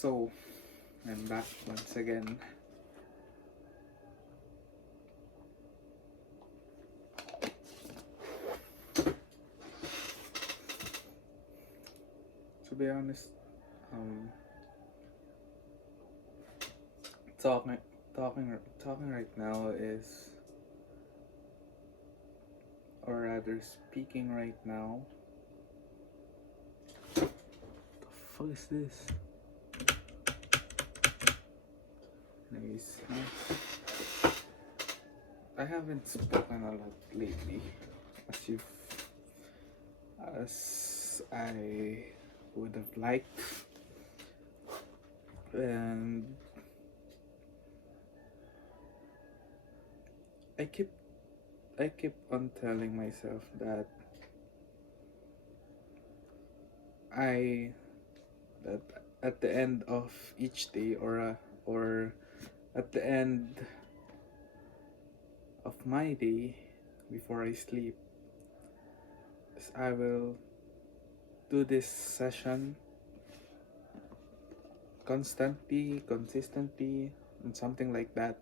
So, I'm back once again. To be honest, um, talking, talking right now is, or rather, speaking right now. The fuck is this? Anyways, I haven't spoken a lot lately, as you, as I would have liked, and I keep I keep on telling myself that I that at the end of each day, or at the end of my day before I sleep, I will do this session constantly, consistently, and something like that.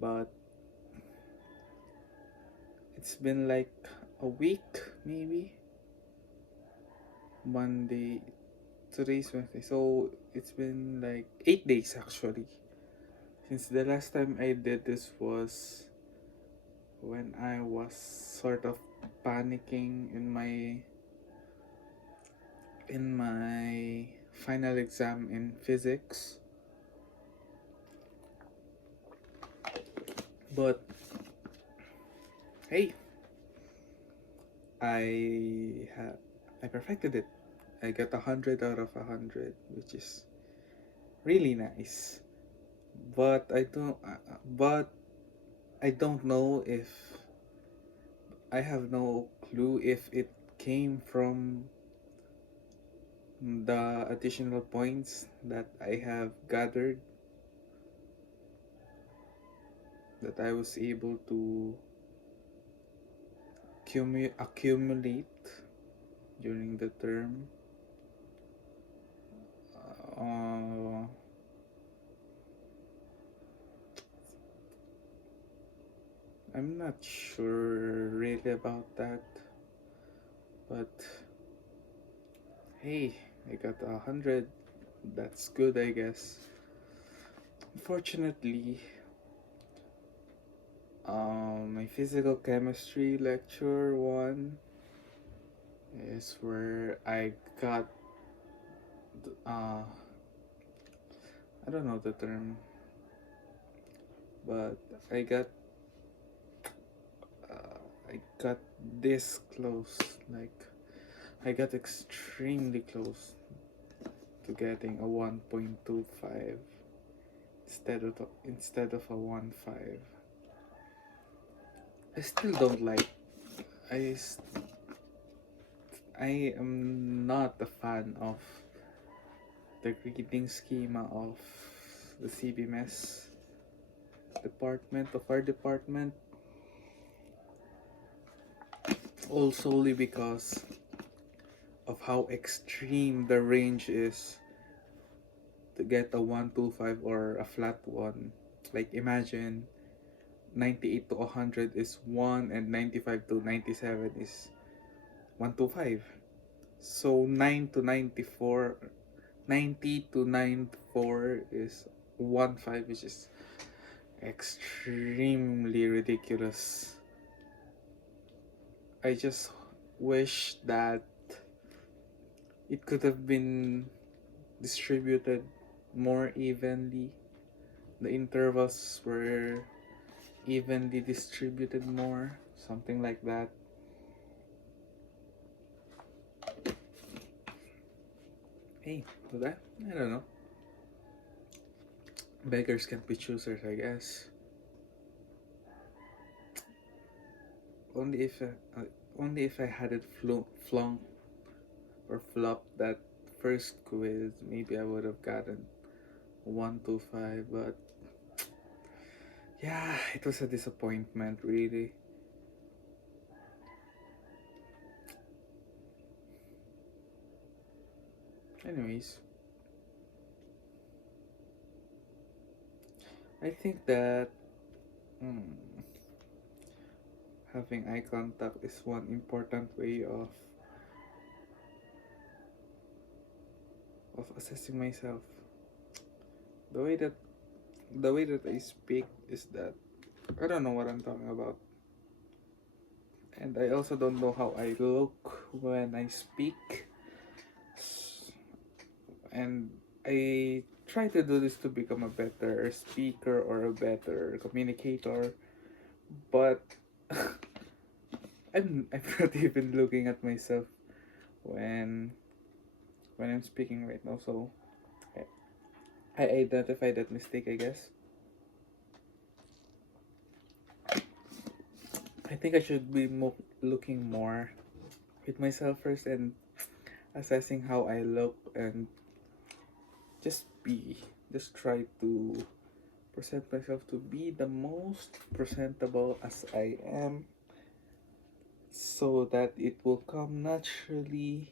But it's been like a week, maybe. Monday, today's Wednesday, so it's been like 8 days actually. Since the last time I did this was when I was sort of panicking in my final exam in physics. But hey, I have I perfected it. I got 100 out of 100, which is really nice. But I don't know if I have no clue if it came from the additional points that I have gathered, that I was able to accumulate during the term. Uh, I'm not sure really about that, but hey, I got 100. That's good, I guess. Unfortunately, my physical chemistry lecture one is where I got uh, I don't know the term, but I got I got this close. Like, I got extremely close to getting a 1.25 instead of a 1.5. I still don't like. I I am not a fan of the grading schema of the CBMS department, of our department, all solely because of how extreme the range is to get a 125 or a flat one. Like, imagine 98 to 100 is 1, and 95 to 97 is 125. So 9 to 94, 90 to 94 is 1.5, which is extremely ridiculous. I just wish that it could have been distributed more evenly. The intervals were evenly distributed more, something like that. Hey, to that, I don't know. Beggars can't be choosers, I guess. Only if only if I hadn't flunked or flopped that first quiz, maybe I would have gotten 125. But yeah, it was a disappointment, really. Anyways, I think that mm, having eye contact is one important way of assessing myself. The way that the way that I speak is that I don't know what I'm talking about, and I also don't know how I look when I speak. And I try to do this to become a better speaker or a better communicator, but I'm not even looking at myself when I'm speaking right now. So I, I identify that mistake, I guess. I think I should be looking more with myself first and assessing how I look and just be just try to present myself to be the most presentable as I am so that it will come naturally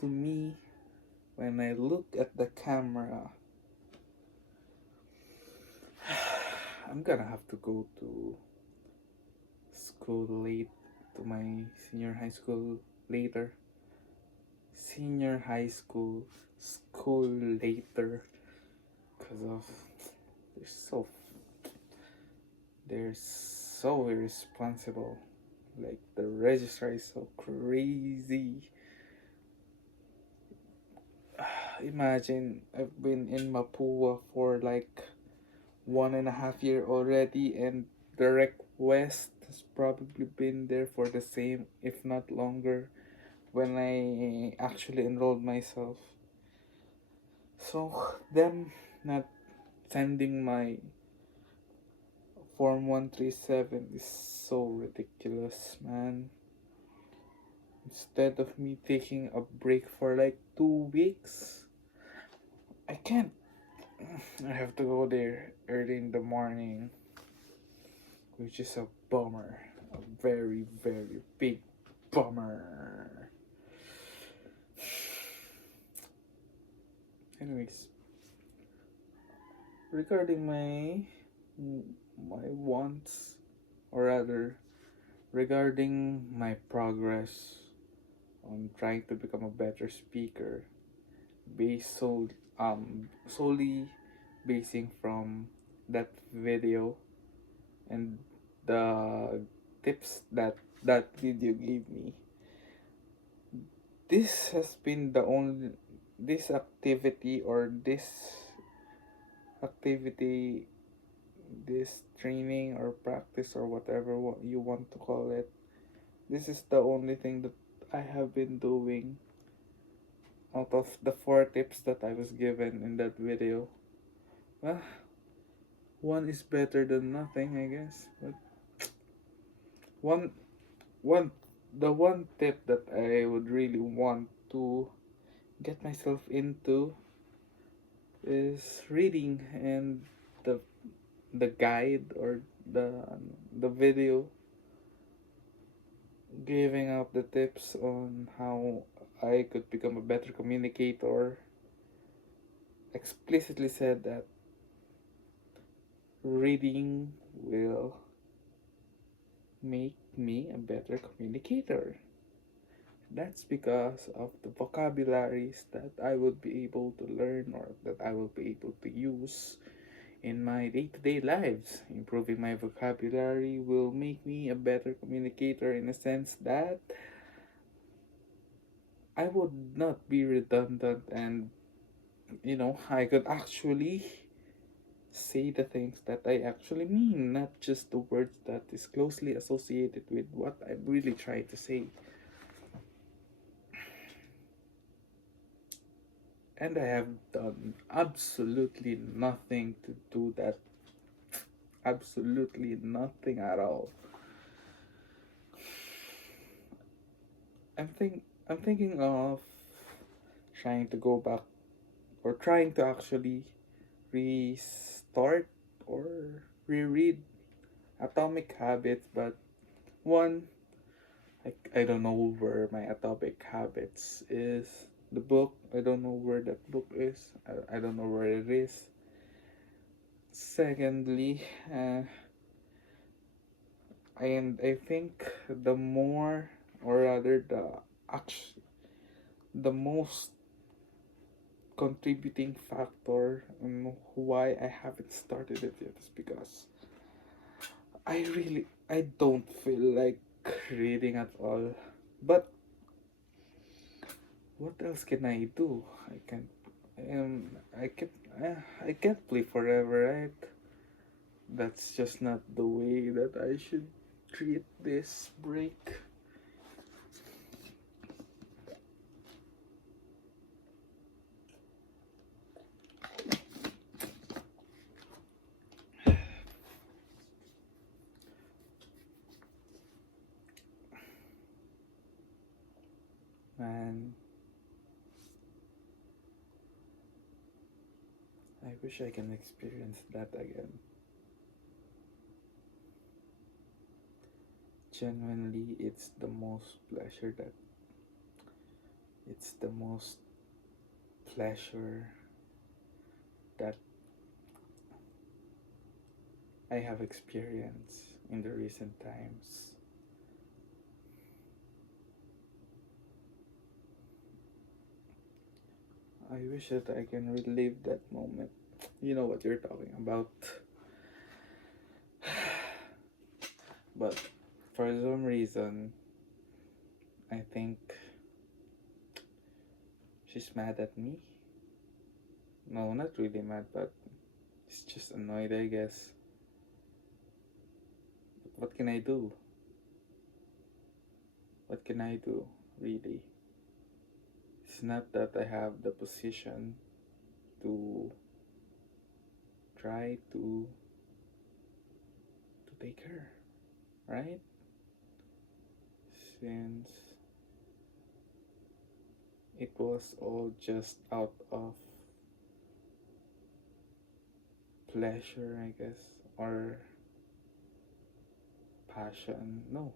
to me when I look at the camera. I'm gonna have to go to school late to my senior high school later. Senior high school later because of they're so they're so irresponsible. Like the registrar is so crazy. Imagine I've been in Mapua for like 1.5 year already, and the request has probably been there for the same, if not longer, when I actually enrolled myself. So them not sending my Form 137 is so ridiculous, man. Instead of me taking a break for like 2 weeks, I can't. I have to go there early in the morning, which is a bummer. A very, very big bummer. Anyways, regarding my wants, or rather, regarding my progress on trying to become a better speaker, based solely basing from that video and the tips that that video gave me. This has been the only this activity or activity this training or practice or whatever what you want to call it. This is the only thing that I have been doing out of the four tips that I was given in that video. Well, one is better than nothing, I guess. But one one the one tip that I would really want to get myself into is reading, and the the guide or the the video giving out the tips on how I could become a better communicator explicitly said that reading will make me a better communicator. That's because of the vocabularies that I would be able to learn or that I will be able to use in my day to day lives. Improving my vocabulary will make me a better communicator in a sense that I would not be redundant, and I could actually say the things that I actually mean, not just the words that is closely associated with what I'm really trying to say. And I have done absolutely nothing to do that. Absolutely nothing at all. I'm thinking of trying to go back or trying to actually restart or reread Atomic Habits, but one, I don't know where my Atomic Habits is. The book, I don't know where that book is. I don't know where it is. Secondly, uh, and I think the more, or rather act- the most contributing factor in why I haven't started it yet is because I don't feel like reading at all. But what else can I do? I can I can't play forever, right? That's just not the way that I should treat this break. Man, I wish I can experience that again. Genuinely, it's the most pleasure that I have experienced in the recent times. I wish that I can relive that moment. You know what you're talking about. But for some reason, I think she's mad at me. No, not really mad, but she's just annoyed, I guess. But what can I do? What can I do, really? It's not that I have the position to try to take her, right? Since it was all just out of pleasure, I guess, or passion. No.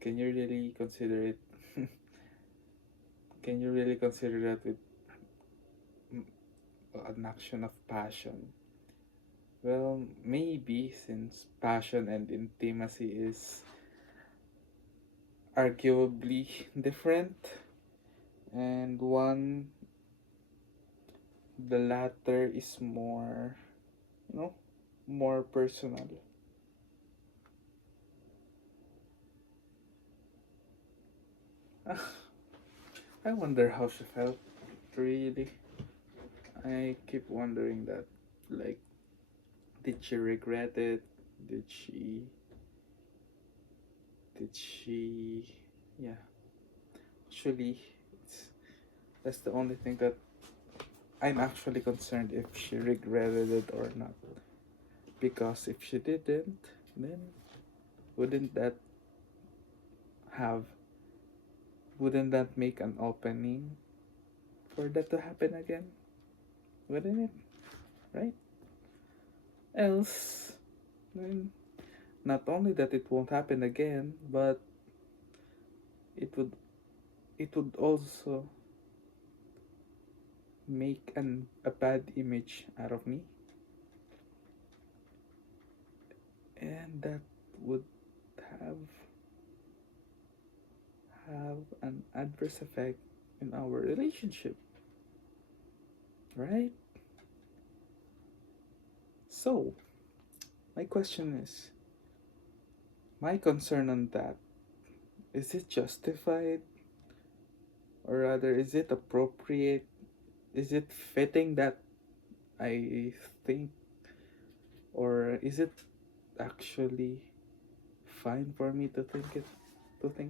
Can you really consider it? Can you really consider that with mm, an action of passion? Well, maybe since passion and intimacy is arguably different, and one, the latter is more, you know, more personal. I wonder how she felt, really. I keep wondering that. Like, did she regret it? Did she. Did she. Yeah. Actually, it's, that's the only thing that I'm actually concerned if she regretted it or not. Because if she didn't, then wouldn't that have. Wouldn't that make an opening for that to happen again? Wouldn't it? Right? Else, then not only that it won't happen again, but it would it would also make a bad image out of me, and that would have have an adverse effect in our relationship, right? So my question is, my concern on that, is it justified, or rather is it appropriate, is it fitting that I think, or is it actually fine for me to think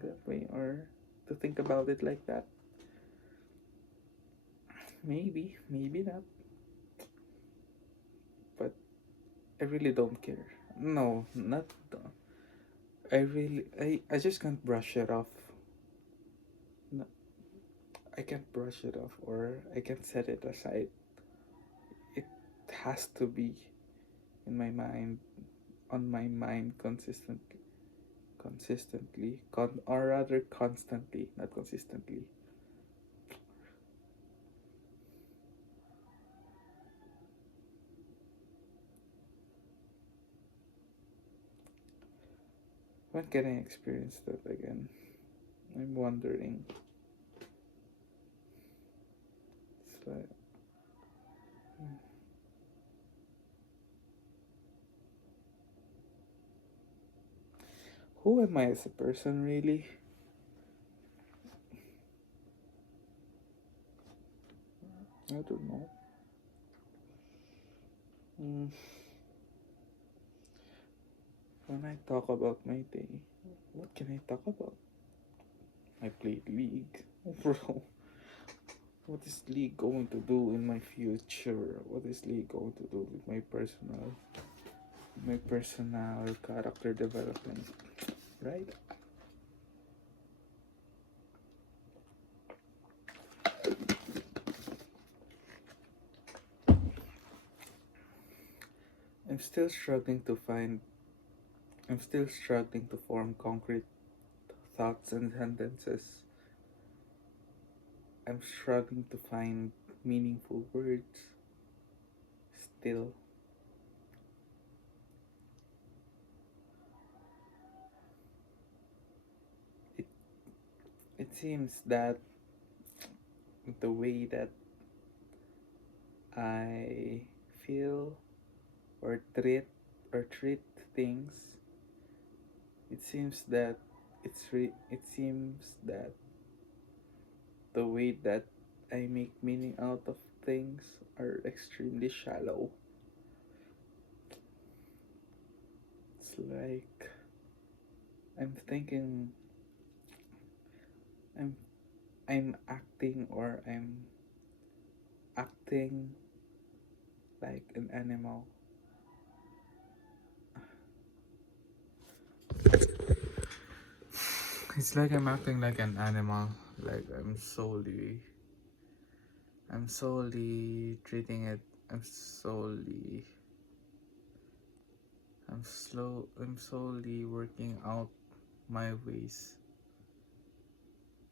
that way, or to think about it like that? Maybe not, but I really don't care. No, not. I just can't brush it off. No, I can't brush it off, or I can't set it aside. It has to be in my mind, on my mind or rather constantly, not consistently. When can I experience that again? I'm wondering. It's like, who am I as a person, really? I don't know. Mm, when I talk about my day, what can I talk about? I played League. Bro, what is League going to do in my future? What is League going to do with my personal character development? Right? I'm still struggling to find I'm still struggling to form concrete thoughts and sentences. I'm struggling to find meaningful words still. It it seems that the way that I feel or treat things, it seems that it seems that the way that I make meaning out of things are extremely shallow. It's like I'm thinking I'm I'm acting or I'm acting like an animal. It's like I'm acting like an animal. Like I'm solely treating it I'm solely I'm slowly working out my ways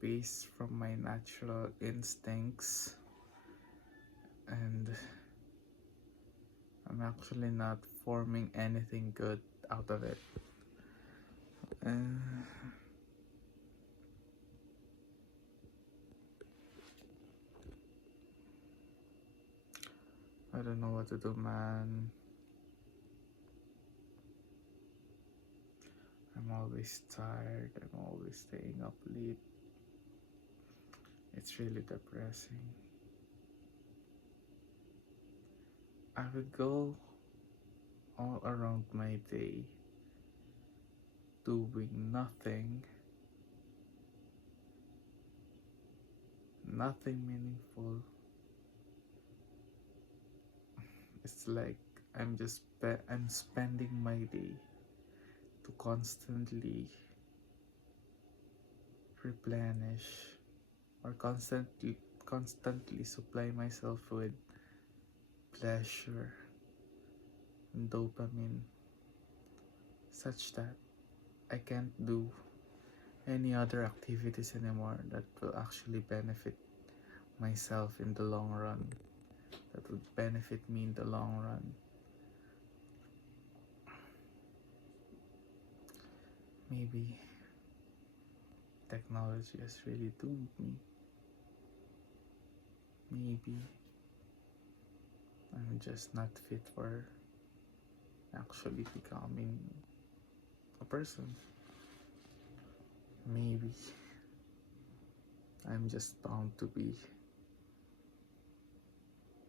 based from my natural instincts, and I'm actually not forming anything good out of it. Uh, I don't know what to do, man. I'm always tired. I'm always staying up late. It's really depressing. I would go all around my day doing nothing meaningful. It's like I'm spending my day to replenish constantly supply myself with pleasure and dopamine such that I can't do any other activities anymore that will actually benefit myself in the long run, that would benefit me in the long run. Maybe technology has really doomed me. Maybe I'm just not fit for actually becoming a person. Maybe I'm just bound to be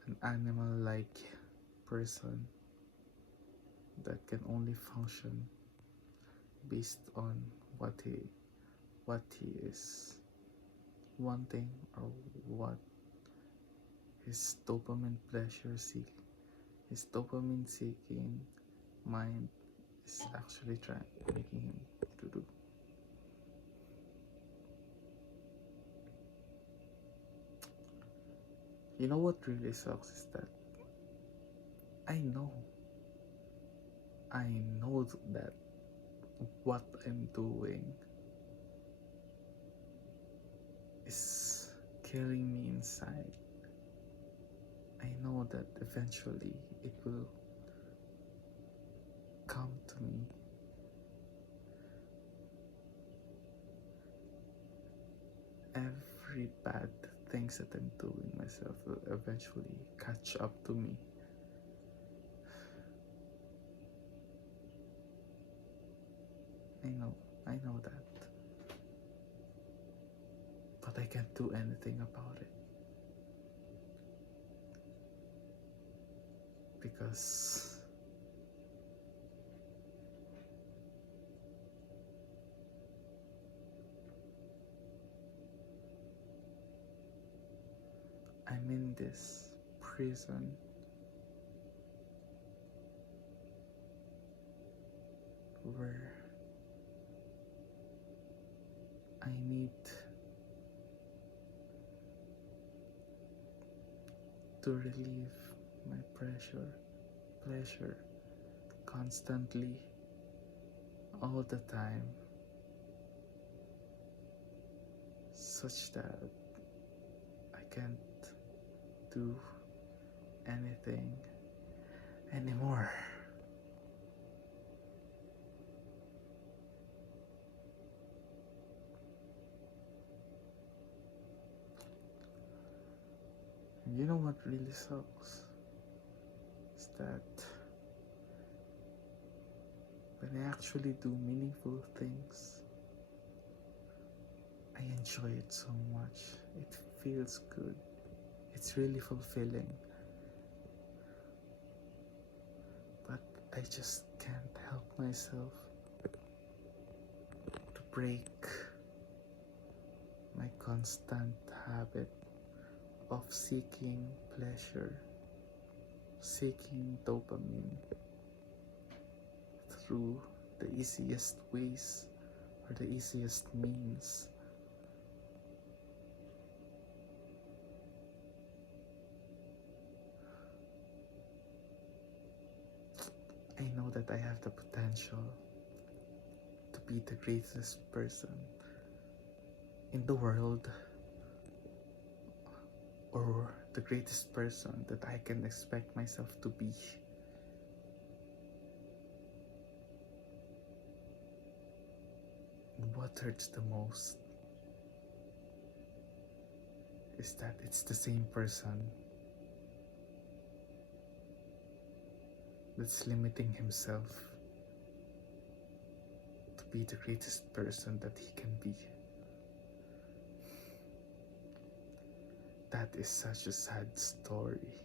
an animal like person that can only function based on what he what he is wanting, or what his dopamine seeking mind is actually trying making him to do. You know what really sucks is that I know I know that what I'm doing is killing me inside. I know that eventually it will come to me every bad things that I'm doing myself will eventually catch up to me. I know, I know that. But I can't do anything about it. Because I'm in this prison where I need to relieve my pleasure constantly, all the time, such that I can't do anything anymore. And you know what really sucks? Is that when I actually do meaningful things, I enjoy it so much. It feels good. It's really fulfilling. But I just can't help myself to break my constant habit of seeking pleasure, seeking dopamine through the easiest ways or the easiest means. I know that I have the potential to be the greatest person in the world, or the greatest person that I can expect myself to be. What hurts the most is that it's the same person that's limiting himself to be the greatest person that he can be. That is such a sad story.